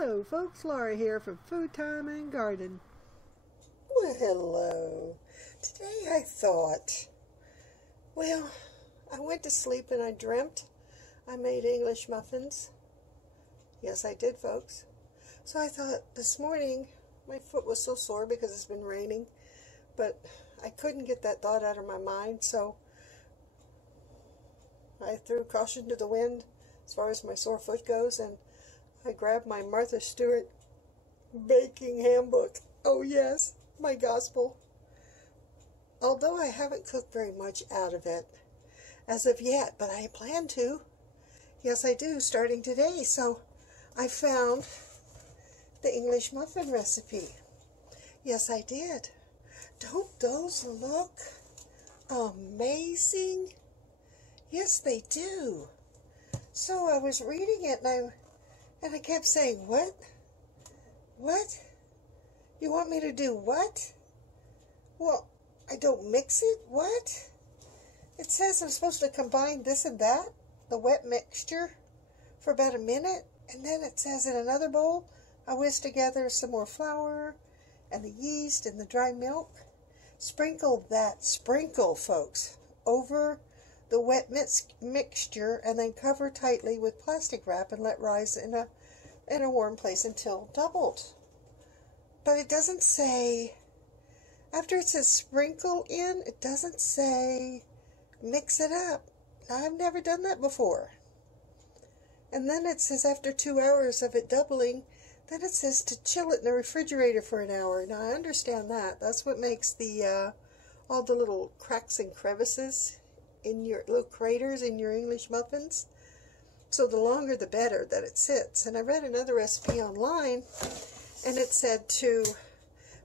Hello folks, Laura here from FoodThyme&Garden. Well, hello. Today I thought, well, I went to sleep and I dreamt I made English muffins. Yes, I did, folks. So I thought this morning, my foot was so sore because it's been raining, but I couldn't get that thought out of my mind, so I threw caution to the wind as far as my sore foot goes, and I grabbed my Martha Stewart baking handbook. Oh yes, my gospel. Although I haven't cooked very much out of it as of yet, but I plan to. Yes, I do, starting today. So I found the English muffin recipe. Yes, I did. Don't those look amazing? Yes, they do. So I was reading it and I kept saying, what? What? You want me to do what? Well, I don't mix it? What? It says I'm supposed to combine this and that, the wet mixture, for about a minute. And then it says in another bowl, I whisk together some more flour and the yeast and the dry milk. Sprinkle, folks, over the wet mixture, and then cover tightly with plastic wrap and let rise in a warm place until doubled. But it doesn't say, after it says sprinkle in, it doesn't say mix it up. Now, I've never done that before. And then it says after 2 hours of it doubling, then it says to chill it in the refrigerator for an hour. Now, I understand that. That's what makes the all the little cracks and crevices in your little craters in your English muffins. So the longer the better that it sits. And I read another recipe online, and it said to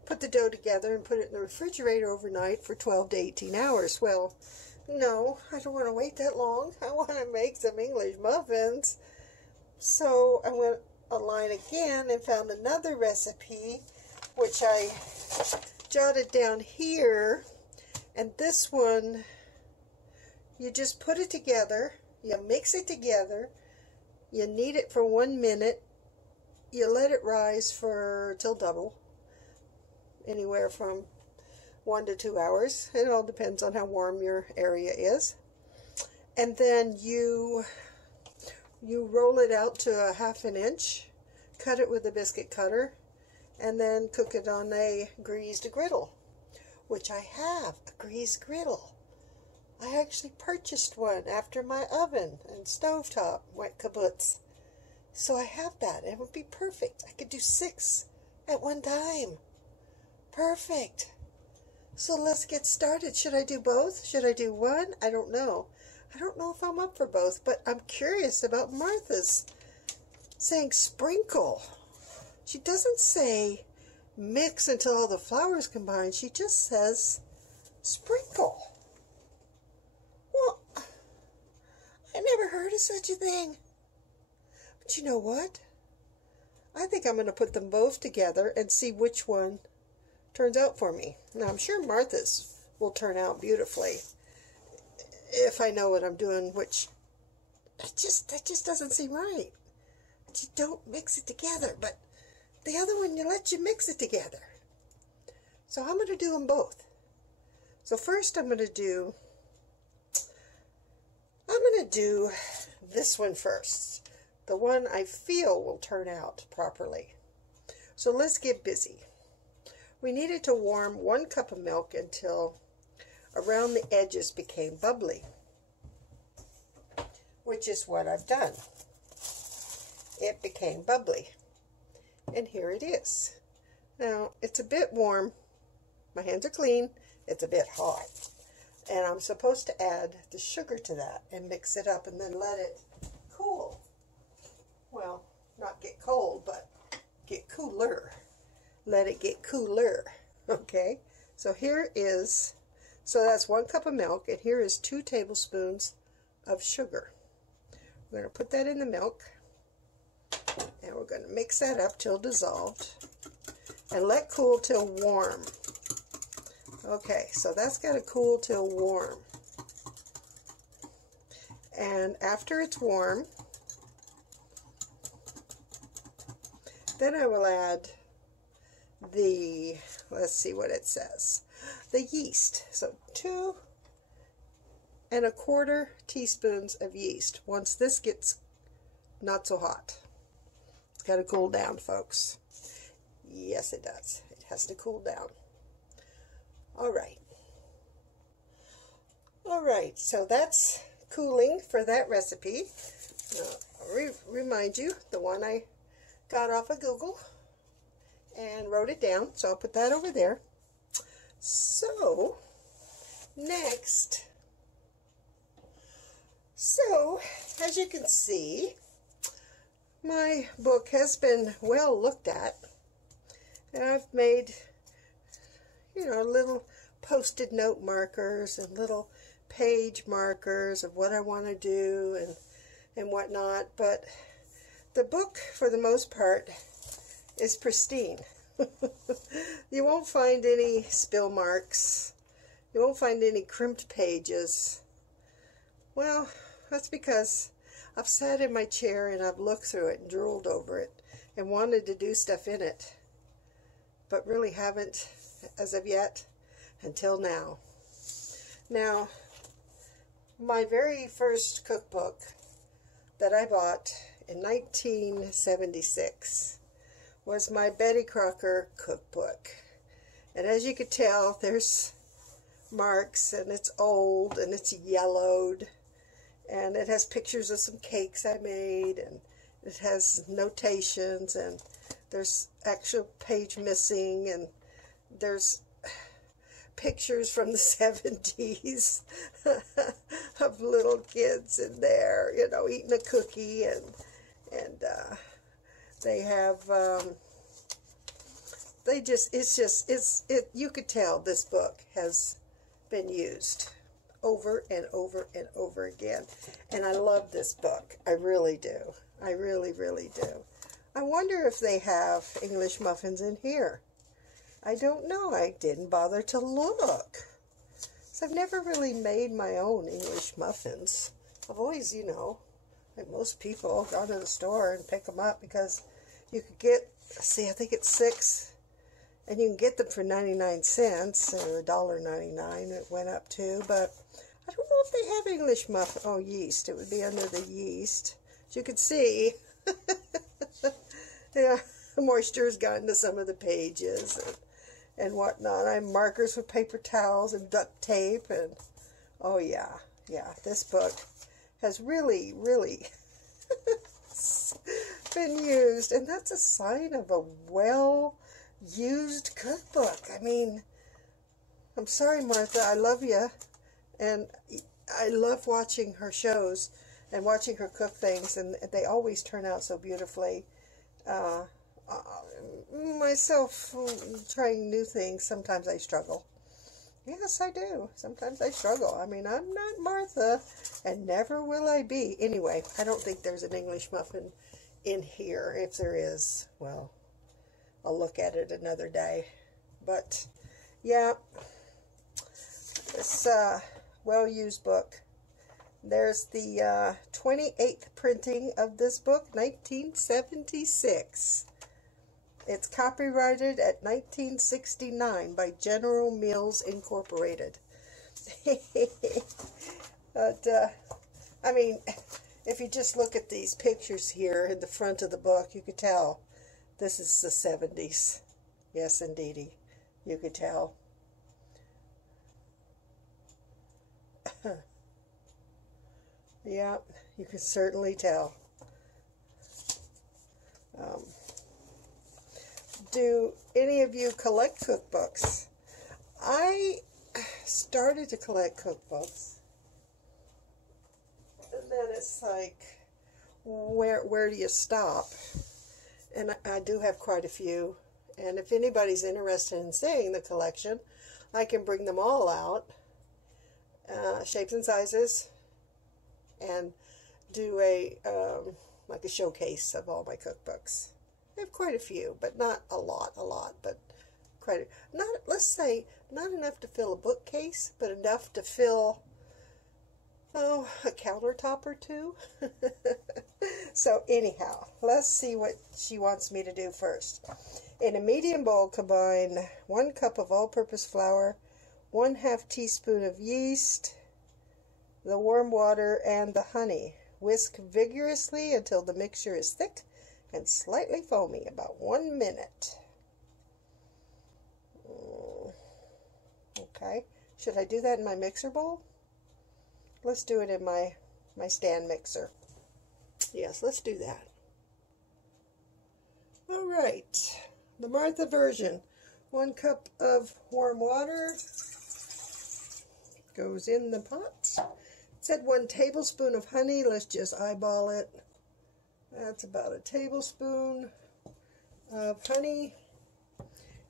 put the dough together and put it in the refrigerator overnight for 12 to 18 hours. Well, no, I don't want to wait that long. I want to make some English muffins. So I went online again and found another recipe, which I jotted down here. And this one, you just put it together, you mix it together, you knead it for 1 minute, you let it rise till double, anywhere from 1 to 2 hours. It all depends on how warm your area is. And then you roll it out to a 1/2 inch, cut it with a biscuit cutter, and then cook it on a greased griddle, which I have, a greased griddle. I actually purchased one after my oven and stovetop went kaputz. So I have that. It would be perfect. I could do 6 at one time. Perfect. So let's get started. Should I do both? Should I do one? I don't know. I don't know if I'm up for both, but I'm curious about Martha's saying sprinkle. She doesn't say mix until all the flours combine. She just says sprinkle. Well, I never heard of such a thing. But you know what? I think I'm going to put them both together and see which one turns out for me. Now, I'm sure Martha's will turn out beautifully if I know what I'm doing, which that just doesn't seem right. You don't mix it together, but the other one, you let you mix it together. So I'm going to do them both. So first I'm going to do this one first. The one I feel will turn out properly. So let's get busy. We needed to warm 1 cup of milk until around the edges became bubbly, which is what I've done. It became bubbly. And here it is. Now, it's a bit warm. My hands are clean. It's a bit hot. And I'm supposed to add the sugar to that and mix it up and then let it cool. Well, not get cold, but get cooler. Let it get cooler. Okay? So here is, so that's 1 cup of milk, and here is 2 tablespoons of sugar. We're going to put that in the milk. And we're going to mix that up till dissolved and let cool till warm. Okay, so that's got to cool till warm. And after it's warm, Then I will add the, let's see what it says, the yeast. So 2¼ teaspoons of yeast. Once this gets not so hot. It's got to cool down, folks. Yes, it does. It has to cool down. All right. All right, so that's cooling for that recipe. I'll remind you, the one I got off of Google and wrote it down, so I'll put that over there. So, next, as you can see, my book has been well looked at, and I've made, little post-it note markers and little page markers of what I want to do and whatnot, but the book, for the most part, is pristine. You won't find any spill marks. You won't find any crimped pages. Well, that's because I've sat in my chair and I've looked through it and drooled over it and wanted to do stuff in it, but really haven't as of yet until now. Now, my very first cookbook that I bought in 1976 was my Betty Crocker cookbook. And as you could tell, there's marks, and it's old, and it's yellowed, and it has pictures of some cakes I made, and it has notations, and there's actual page missing, and there's pictures from the 70s of little kids in there, eating a cookie, and they have, you could tell this book has been used over and over and over again, and I love this book. I really do. I really, really do. I wonder if they have English muffins in here. I don't know. I didn't bother to look. So I've never really made my own English muffins. I've always, like most people, gone to the store and pick them up because you could get, I think it's 6, and you can get them for 99 cents or $1.99. It went up to, but I don't know if they have English muffin. Oh, yeast. It would be under the yeast. As you can see, yeah, the moisture's gotten to some of the pages and whatnot. I have markers with paper towels and duct tape, and oh yeah, this book has really, really been used, and that's a sign of a well-used cookbook. I mean, I'm sorry, Martha, I love you, and I love watching her shows and watching her cook things, and they always turn out so beautifully. Myself, trying new things, sometimes I struggle. Yes, I do. Sometimes I struggle. I mean, I'm not Martha, and never will I be. Anyway, I don't think there's an English muffin in here. If there is, well, I'll look at it another day. But, yeah, this well-used book. There's the 28th printing of this book, 1976. It's copyrighted at 1969 by General Mills Incorporated. But, I mean, if you just look at these pictures here in the front of the book, you could tell this is the 70s. Yes, indeedy. You could tell. Yeah, you can certainly tell. Do any of you collect cookbooks? I started to collect cookbooks, and then it's like, where do you stop? And I do have quite a few, and if anybody's interested in seeing the collection, I can bring them all out, shapes and sizes, and do a like a showcase of all my cookbooks. I have quite a few, but not a lot, but quite a, not, let's say, not enough to fill a bookcase, but enough to fill, a countertop or two. So anyhow, let's see what she wants me to do first. In a medium bowl, combine 1 cup of all-purpose flour, 1/2 teaspoon of yeast, the warm water, and the honey. Whisk vigorously until the mixture is thick and slightly foamy, about 1 minute. Okay, should I do that in my mixer bowl? Let's do it in my stand mixer. Yes, let's do that. All right, the Martha version. 1 cup of warm water goes in the pot. It said 1 tablespoon of honey. Let's just eyeball it. That's about a tablespoon of honey.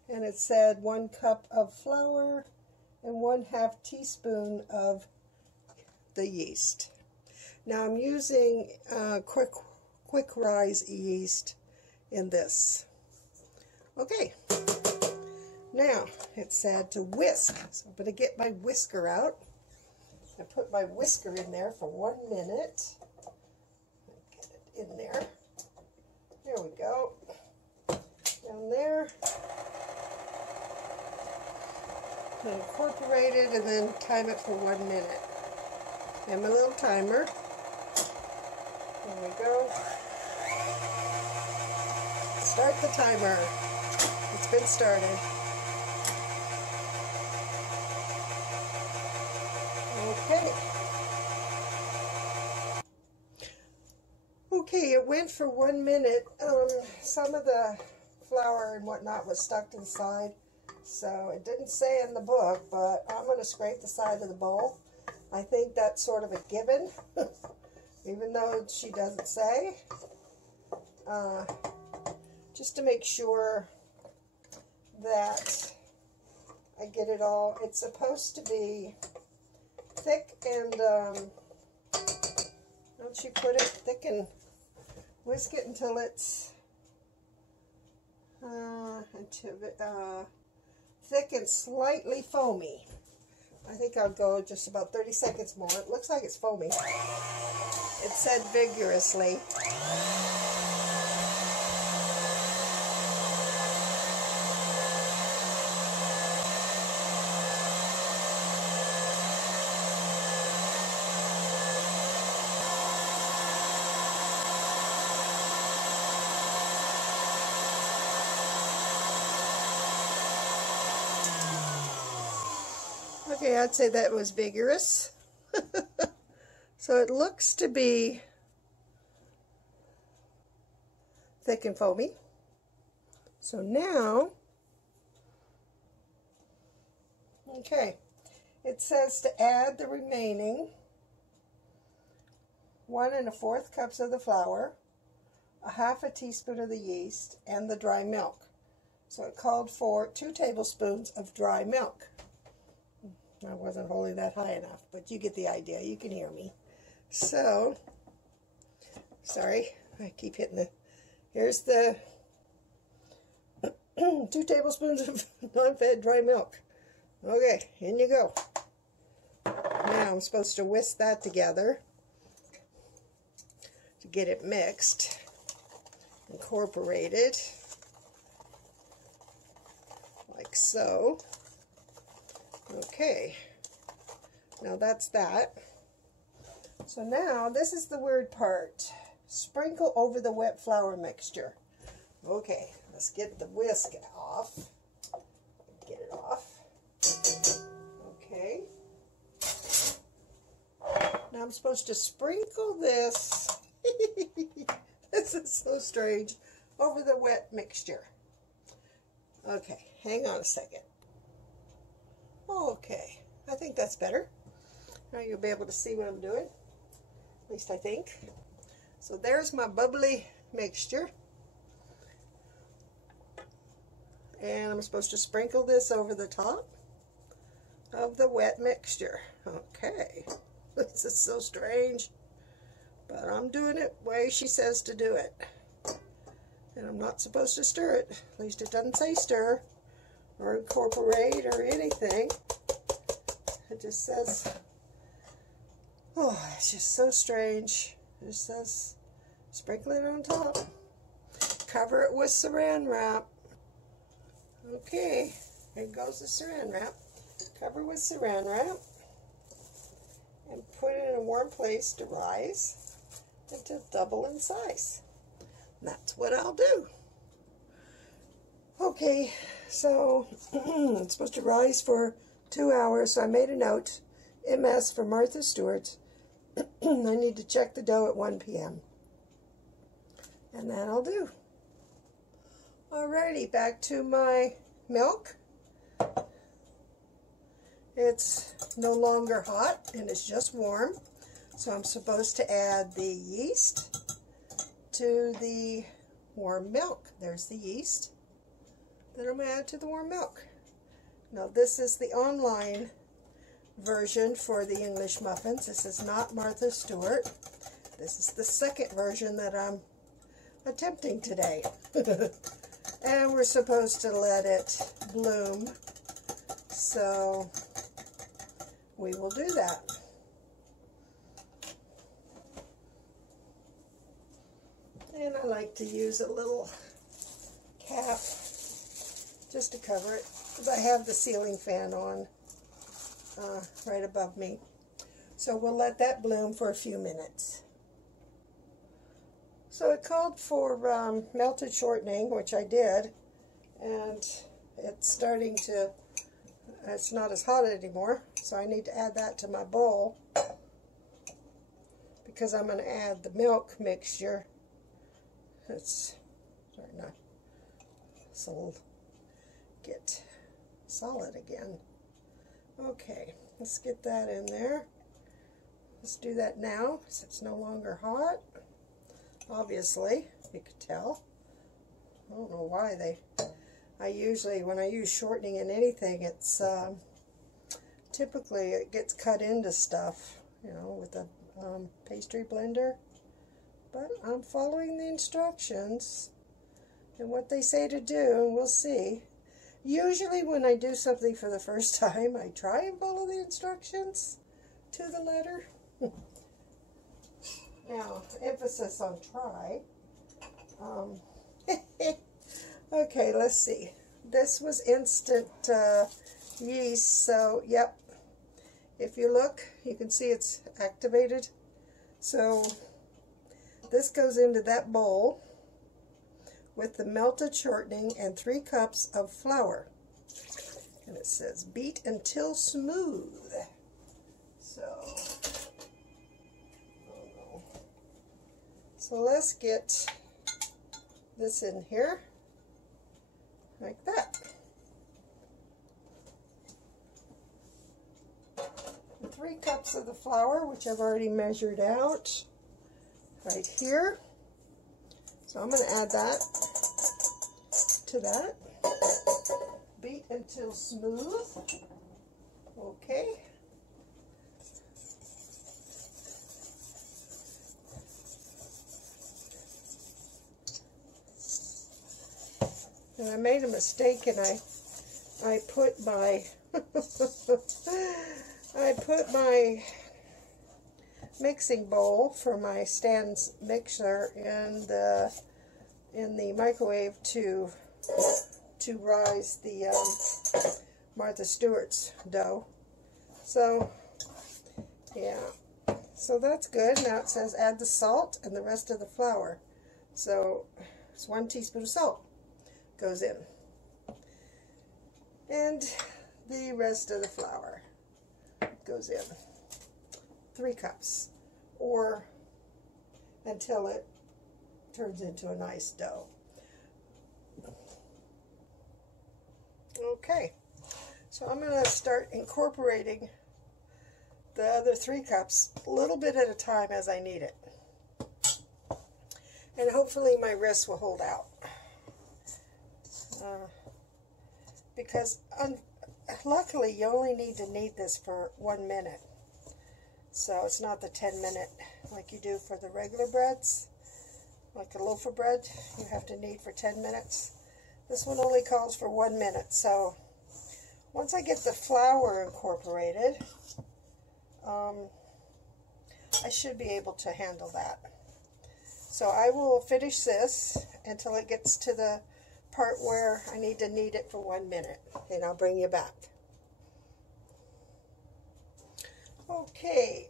And it said 1 cup of flour and 1/2 teaspoon of the yeast. Now I'm using quick rise yeast in this. Okay. Now it said to whisk. So I'm going to get my whisker out. I put my whisker in there for 1 minute. Get it in there. There we go. Down there. Incorporate it and then time it for 1 minute. And my little timer. There we go. Start the timer. It's been started. Okay. Okay, it went for 1 minute. Some of the flour and whatnot was stuck inside, so it didn't say in the book, but I'm going to scrape the side of the bowl. I think that's sort of a given, even though she doesn't say. Just to make sure that I get it all. It's supposed to be thick and, don't you put it thick and whisk it until it's thick and slightly foamy. I think I'll go just about 30 seconds more. It looks like it's foamy. It said vigorously. Okay, I'd say that was vigorous. So it looks to be thick and foamy. So now, okay, it says to add the remaining 1 1/4 cups of the flour, 1/2 teaspoon of the yeast, and the dry milk. So it called for 2 tablespoons of dry milk. I wasn't holding that high enough, but you get the idea. You can hear me. So, sorry, I keep hitting the, here's the 2 tablespoons of non-fed dry milk. Okay, in you go. Now I'm supposed to whisk that together to get it mixed, incorporated, like so. Okay, now that's that. So now this is the weird part. Sprinkle over the wet flour mixture. Okay, let's get the whisk off. Get it off. Okay. Now I'm supposed to sprinkle this. This is so strange. Over the wet mixture. Okay, hang on a second. Okay, I think that's better. Now you'll be able to see what I'm doing. At least I think. So there's my bubbly mixture. And I'm supposed to sprinkle this over the top of the wet mixture. Okay, this is so strange. But I'm doing it the way she says to do it. And I'm not supposed to stir it. At least it doesn't say stir or incorporate or anything. It just says, oh, it's just so strange. It just says Sprinkle it on top. Cover it with saran wrap. Okay, here goes the saran wrap. Cover with saran wrap and put it in a warm place to rise until double in size. And that's what I'll do. Okay, so it's supposed to rise for 2 hours, so I made a note. MS for Martha Stewart. I need to check the dough at 1 p.m. And that'll do. Alrighty, back to my milk. It's no longer hot and it's just warm. So I'm supposed to add the yeast to the warm milk. There's the yeast. Then I'm going to add to the warm milk. Now this is the online version for the English muffins. This is not Martha Stewart. This is the second version that I'm attempting today. And we're supposed to let it bloom. So we will do that. And I like to use a little cap just to cover it, because I have the ceiling fan on right above me. So we'll let that bloom for a few minutes. So it called for melted shortening, which I did, and it's starting to, it's not as hot anymore, so I need to add that to my bowl, because I'm going to add the milk mixture. It's starting to get solid again. Okay, let's get that in there. Let's do that now, because it's no longer hot. Obviously, you could tell. I don't know why I usually, when I use shortening in anything, it's typically it gets cut into stuff, you know, with a pastry blender. But I'm following the instructions and what they say to do, and we'll see. Usually when I do something for the first time, I try and follow the instructions to the letter. Now, emphasis on try. Okay, let's see. This was instant yeast, so yep. If you look, you can see it's activated. So this goes into that bowl with the melted shortening and 3 cups of flour. And it says beat until smooth. So let's get this in here, like that. And 3 cups of the flour, which I've already measured out, right here. So I'm going to add that to that. Beat until smooth. Okay. And I made a mistake, and I put my mixing bowl for my stand mixer in the microwave to rise the Martha Stewart's dough. So yeah, so that's good. Now it says add the salt and the rest of the flour. So it's 1 teaspoon of salt goes in, and the rest of the flour goes in. 3 cups, or until it turns into a nice dough. Okay, so I'm going to start incorporating the other 3 cups a little bit at a time as I need it, and hopefully my wrist will hold out. Because luckily you only need to knead this for 1 minute, so it's not the 10-minute like you do for the regular breads. Like a loaf of bread, you have to knead for 10 minutes. This one only calls for 1 minute. So once I get the flour incorporated, I should be able to handle that. So I will finish this until it gets to the part where I need to knead it for 1 minute. Then I'll bring you back. Okay.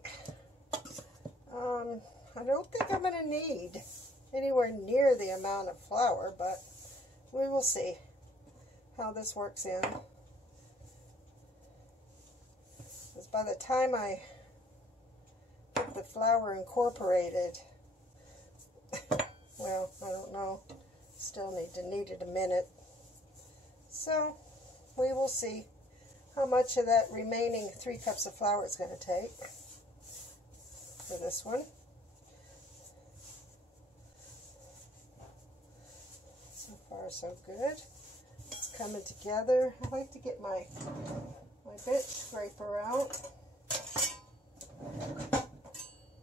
I don't think I'm going to need anywhere near the amount of flour, but we will see how this works in. Because by the time I get the flour incorporated, well, I don't know. Still need to knead it a minute. So we will see how much of that remaining 3 cups of flour it's going to take for this one. So far so good. It's coming together. I like to get my bench scraper out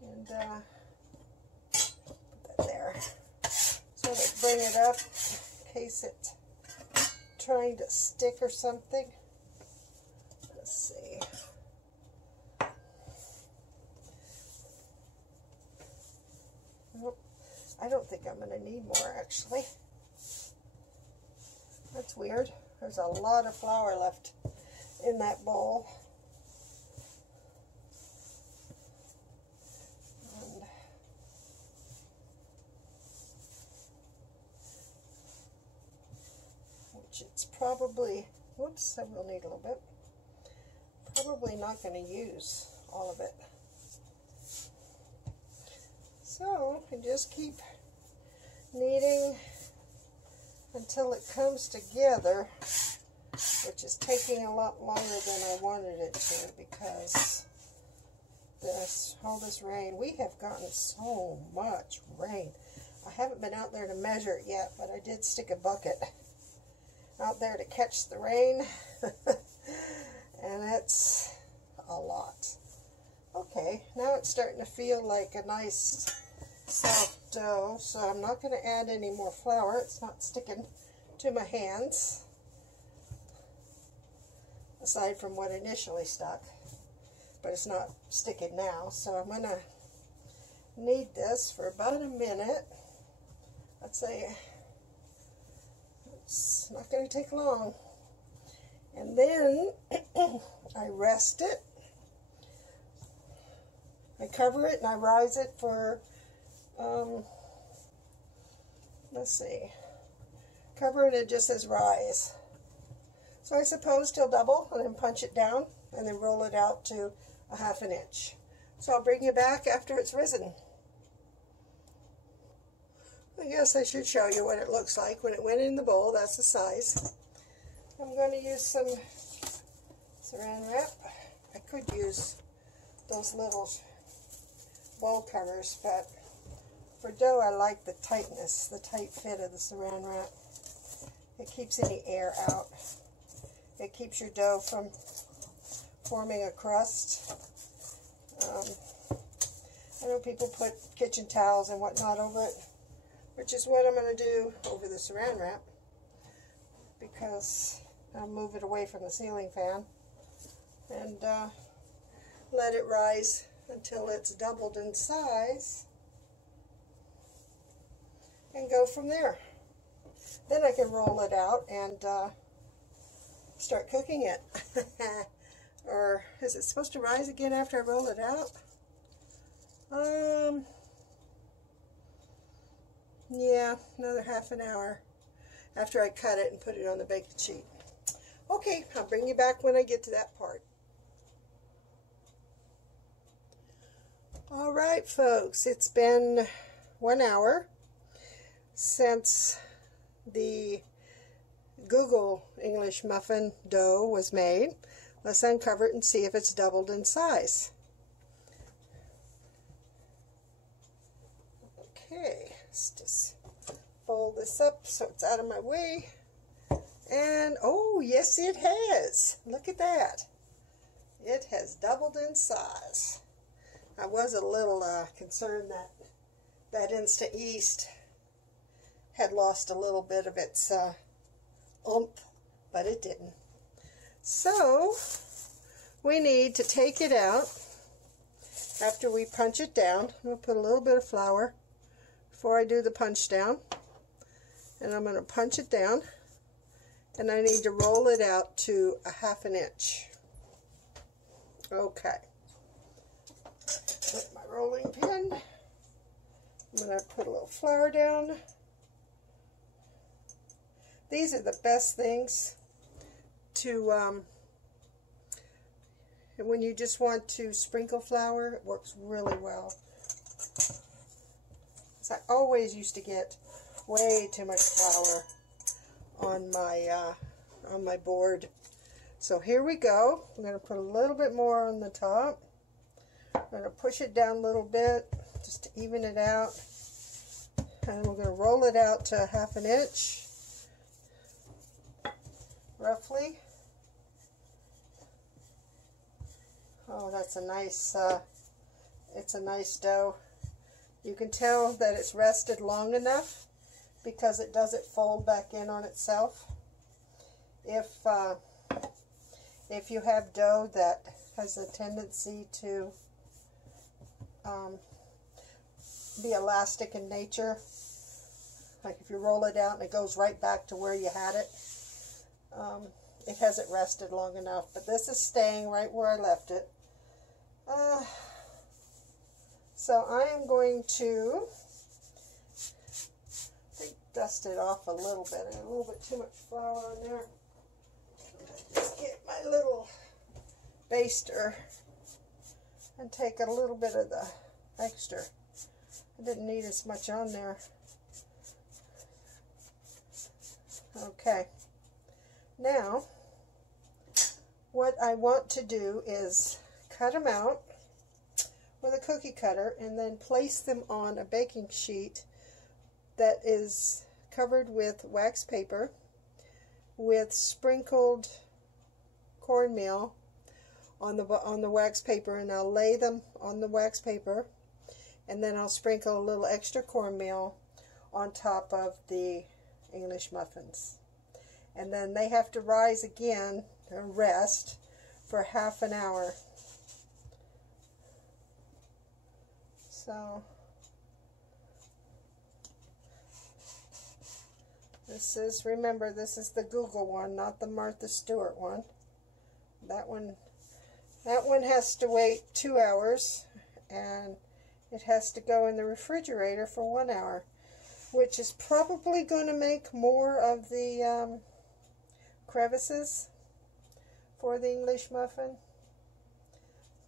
and put that there so that bring it up in case it's trying to stick or something. Let's see. Nope. I don't think I'm going to need more, actually. That's weird. There's a lot of flour left in that bowl. And which it's probably, whoops, I will need a little bit. Probably not going to use all of it. So I just keep kneading until it comes together, which is taking a lot longer than I wanted it to because all this rain. We have gotten so much rain. I haven't been out there to measure it yet, but I did stick a bucket out there to catch the rain. And it's a lot. Okay, now it's starting to feel like a nice soft dough, so I'm not going to add any more flour. It's not sticking to my hands, aside from what initially stuck, but it's not sticking now. So I'm going to knead this for about a minute. I'd say it's not going to take long. And then I rest it. I cover it and I rise it for, let's see, cover it, it just says rise. So I suppose till double and then punch it down and then roll it out to a 1/2 inch. So I'll bring you back after it's risen. I guess I should show you what it looks like when it went in the bowl. That's the size. I'm going to use some saran wrap. I could use those little bowl covers, but for dough I like the tightness, the tight fit of the saran wrap. It keeps any air out. It keeps your dough from forming a crust. I know people put kitchen towels and whatnot over it, which is what I'm going to do over the saran wrap, because I'll move it away from the ceiling fan and let it rise until it's doubled in size and go from there. Then I can roll it out and start cooking it. Or is it supposed to rise again after I roll it out? Yeah, another 1/2 hour after I cut it and put it on the baking sheet. Okay, I'll bring you back when I get to that part. All right, folks, it's been 1 hour since the Google English muffin dough was made. Let's uncover it and see if it's doubled in size. Okay, let's just fold this up so it's out of my way. And, oh, yes, it has. Look at that. It has doubled in size. I was a little concerned that Insta East had lost a little bit of its oomph, but it didn't. So, we need to take it out after we punch it down. I'm going to put a little bit of flour before I do the punch down. And I'm going to punch it down. And I need to roll it out to 1/2 inch. Okay. With my rolling pin, I'm going to put a little flour down. These are the best things to, when you just want to sprinkle flour, it works really well. So I always used to get way too much flour on my board. So here we go. I'm going to put a little bit more on the top. I'm going to push it down a little bit just to even it out. And we're going to roll it out to 1/2 inch. Roughly. Oh, that's a nice, it's a nice dough. You can tell that it's rested long enough because it doesn't fold back in on itself. If you have dough that has a tendency to be elastic in nature, like if you roll it out and it goes right back to where you had it, it hasn't rested long enough. But this is staying right where I left it. So I am going to dust it off a little bit. I have a little bit too much flour on there. Just get my little baster and take a little bit of the extra. I didn't need as much on there. Okay. Now, what I want to do is cut them out with a cookie cutter and then place them on a baking sheet that is covered with wax paper with sprinkled cornmeal on the wax paper, and I'll lay them on the wax paper, and then I'll sprinkle a little extra cornmeal on top of the English muffins. And then they have to rise again and rest for 1/2 hour. So this is, remember, this is the Google one, not the Martha Stewart one. That one has to wait 2 hours, and it has to go in the refrigerator for 1 hour, which is probably going to make more of the crevices for the English muffin.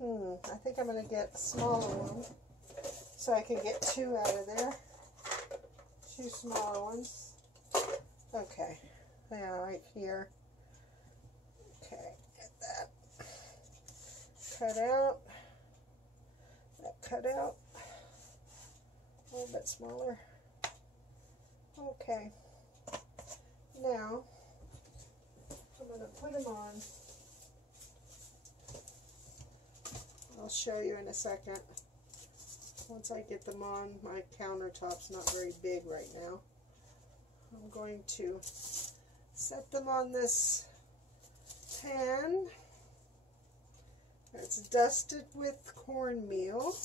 I think I'm going to get a smaller one so I can get 2 out of there. 2 smaller ones. Okay, yeah, right here. Okay, get that cut out. That cut out. A little bit smaller. Okay. Now, I'm going to put them on. I'll show you in a second. Once I get them on, my countertop's not very big right now. I'm going to set them on this pan. It's dusted with cornmeal.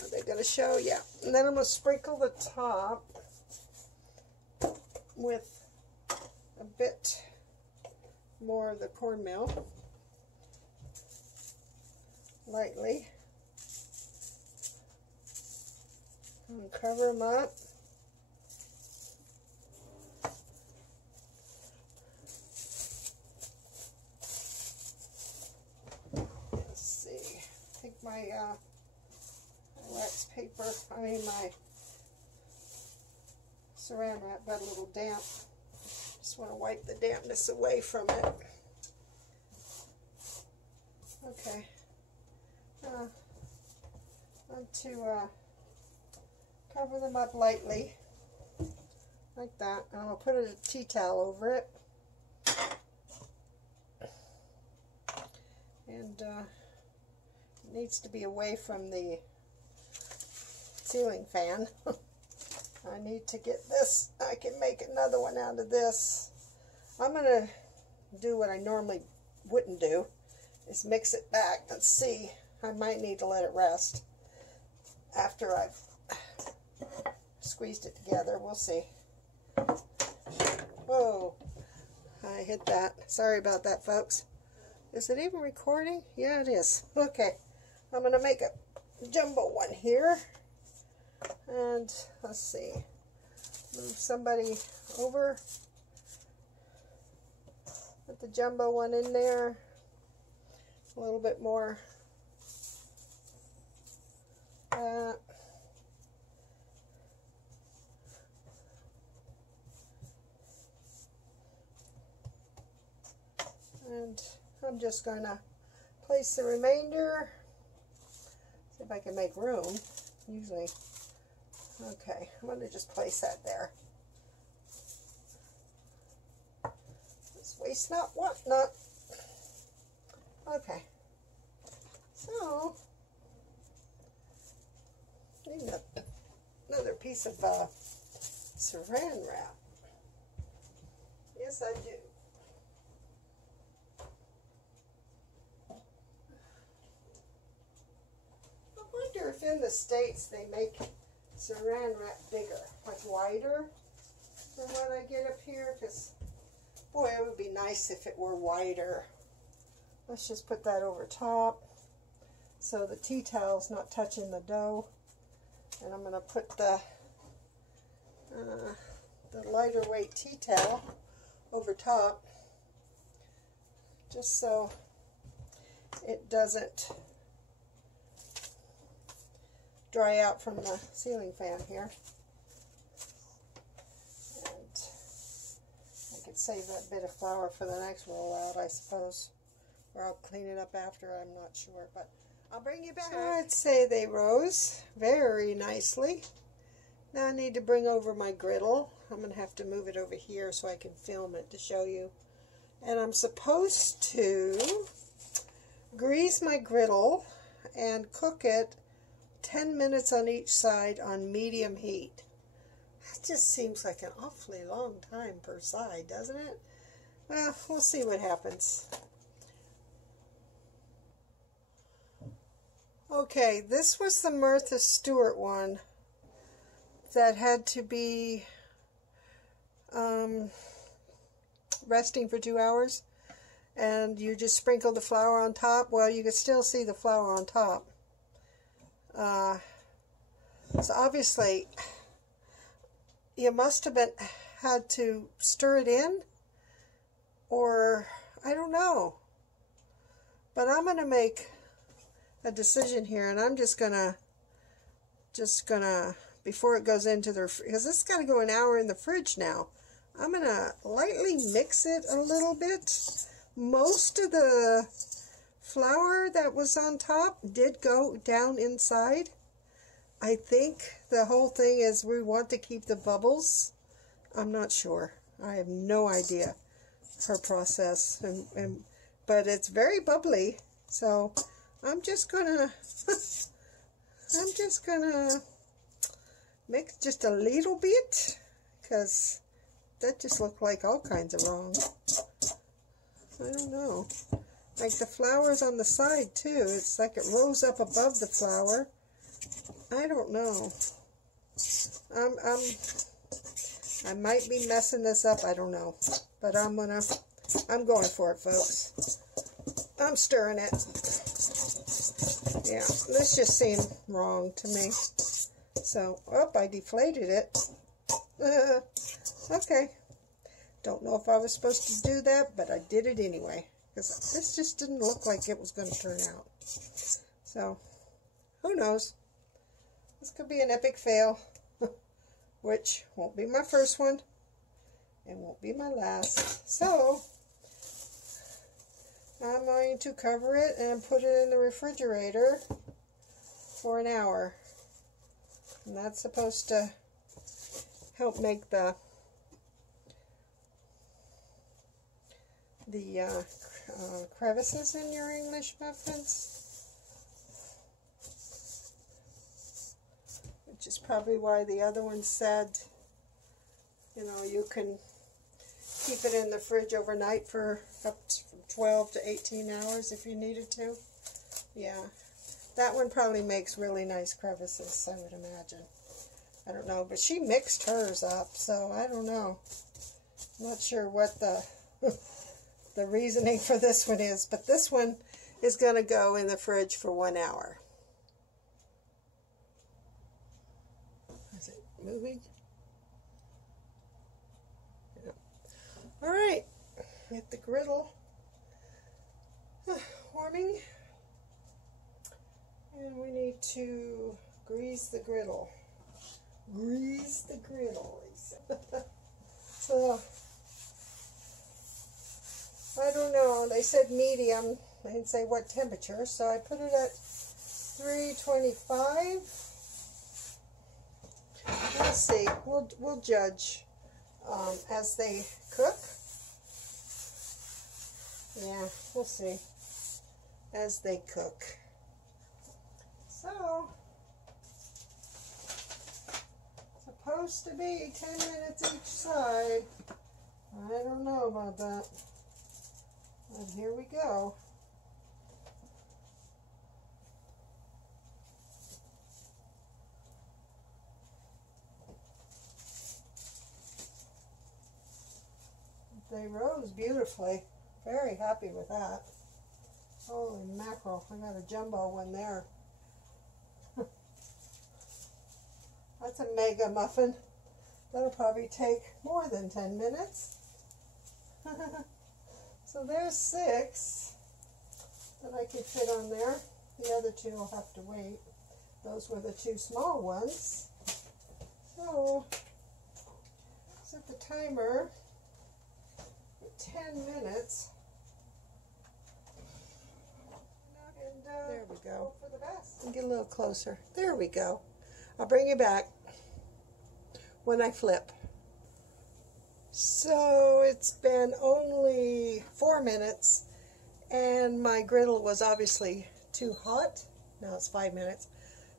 Are they going to show? Yeah. And then I'm going to sprinkle the top with a bit more of the cornmeal, lightly, and cover them up. Let's see, I think my wax paper, my saran wrap got a little damp. Just want to wipe the dampness away from it. Okay. Want to cover them up lightly, like that. And I'm going to put a tea towel over it. And it needs to be away from the ceiling fan. I need to get this. I can make another one out of this. I'm going to do what I normally wouldn't do, is mix it back and see I might need to let it rest after I've squeezed it together. We'll see. Whoa, I hit that. Sorry about that, folks. Is it even recording? Yeah, it is. Okay, I'm going to make a jumbo one here. And let's see. Move somebody over. Put the jumbo one in there. A little bit more. And I'm just going to place the remainder. See if I can make room. Usually, okay, I'm going to just place that there. This waste not, want not. Okay, so need another piece of saran wrap. Yes, I do. I wonder if in the States they make saran wrap bigger, like wider than what I get up here, because boy, it would be nice if it were wider. Let's just put that over top so the tea towel's not touching the dough. And I'm going to put the lighter weight tea towel over top just so it doesn't dry out from the ceiling fan here. And I could save that bit of flour for the next roll out, I suppose. Or I'll clean it up after, I'm not sure. But I'll bring you back. So I'd say they rose very nicely. Now I need to bring over my griddle. I'm going to have to move it over here so I can film it to show you. And I'm supposed to grease my griddle and cook it 10 minutes on each side on medium heat. That just seems like an awfully long time per side, doesn't it? Well, we'll see what happens. Okay, this was the Martha Stewart one that had to be resting for 2 hours, and you just sprinkle the flour on top. Well, you can still see the flour on top. So obviously you must have had to stir it in, or I don't know. But I'm going to make a decision here, and I'm just gonna before it goes into the, because it's got to go an hour in the fridge now, I'm gonna lightly mix it a little bit. Most of the flour that was on top did go down inside. I think the whole thing is we want to keep the bubbles. I'm not sure. I have no idea her process, but it's very bubbly. So I'm just gonna mix just a little bit, because that just looked like all kinds of wrong. I don't know. Like the flour's on the side too. It's like it rose up above the flour. I don't know. I might be messing this up. I don't know. But I'm going for it, folks. I'm stirring it. Yeah, this just seemed wrong to me. So, I deflated it. Okay. Don't know if I was supposed to do that, but I did it anyway. Because this just didn't look like it was going to turn out. So, who knows? This could be an epic fail. Which won't be my first one. And won't be my last. So, I'm going to cover it and put it in the refrigerator for an hour. And that's supposed to help make the crevices in your English muffins. Which is probably why the other one said, you know, you can keep it in the fridge overnight for up to 12 to 18 hours if you needed to. Yeah. That one probably makes really nice crevices, I would imagine. I don't know, but she mixed hers up, so I don't know. I'm not sure what the the reasoning for this one is, but this one is going to go in the fridge for 1 hour. Is it moving? Yeah. All right, get the griddle warming, and we need to grease the griddle. Grease the griddle. So I don't know. They said medium. They didn't say what temperature, so I put it at 325. We'll see. We'll judge as they cook. Yeah, we'll see as they cook. So supposed to be 10 minutes each side. I don't know about that. But here we go. They rose beautifully. Very happy with that. Holy mackerel, I got a jumbo one there. That's a mega muffin. That'll probably take more than 10 minutes. So there's 6 that I can fit on there. The other 2 will have to wait. Those were the 2 small ones. So set the timer for 10 minutes. And there we go. Hope for the best. And get a little closer. There we go. I'll bring you back when I flip. So it's been only 4 minutes, and my griddle was obviously too hot. Now it's 5 minutes.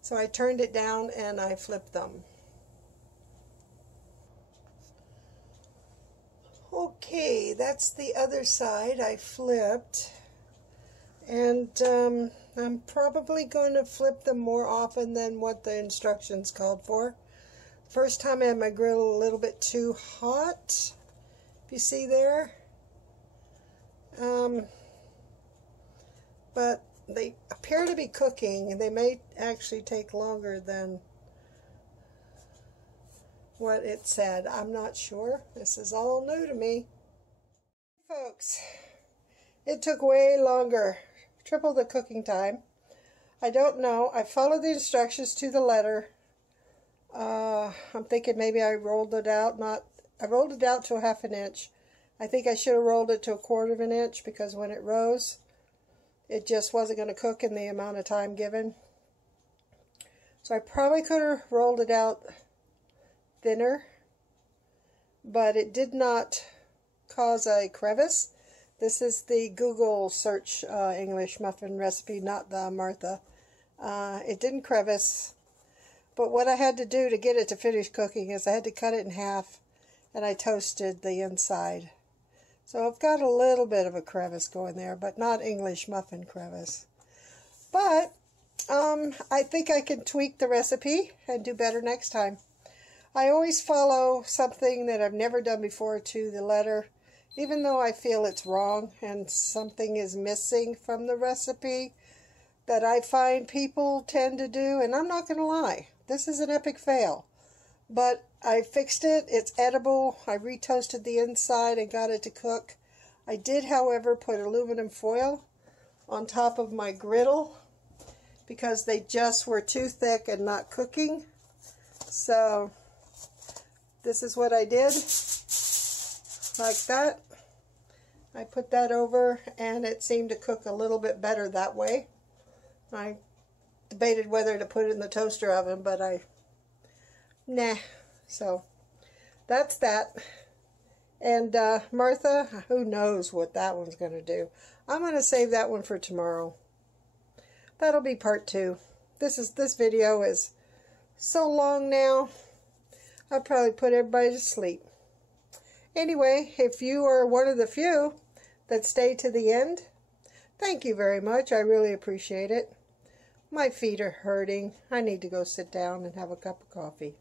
So I turned it down and I flipped them. Okay, that's the other side I flipped. And I'm probably going to flip them more often than what the instructions called for. First time I had my griddle a little bit too hot, if you see there. But they appear to be cooking, and they may actually take longer than what it said. I'm not sure. This is all new to me. Folks, it took way longer. Triple the cooking time. I don't know. I followed the instructions to the letter. I'm thinking maybe I rolled it out. I rolled it out to a 1/2 inch. I think I should have rolled it to a 1/4 inch, because when it rose, it just wasn't going to cook in the amount of time given. So I probably could have rolled it out thinner, but it did not cause a crevice. This is the Google search English muffin recipe, not the Martha. It didn't crevice, but what I had to do to get it to finish cooking is I had to cut it in half, and I toasted the inside. So I've got a little bit of a crevice going there, but not English muffin crevice. But I think I can tweak the recipe and do better next time. I always follow something that I've never done before to the letter, even though I feel it's wrong and something is missing from the recipe that I find people tend to do. And I'm not going to lie, this is an epic fail. But I fixed it. It's edible. I retoasted the inside and got it to cook. I did, however, put aluminum foil on top of my griddle because they just were too thick and not cooking. So this is what I did. Like that. I put that over, and it seemed to cook a little bit better that way. I debated whether to put it in the toaster oven, but nah. So that's that. And Martha, who knows what that one's going to do. I'm going to save that one for tomorrow. That'll be part 2. This video is so long now, I'll probably put everybody to sleep. Anyway, if you are one of the few that stayed to the end, thank you very much. I really appreciate it. My feet are hurting. I need to go sit down and have a cup of coffee.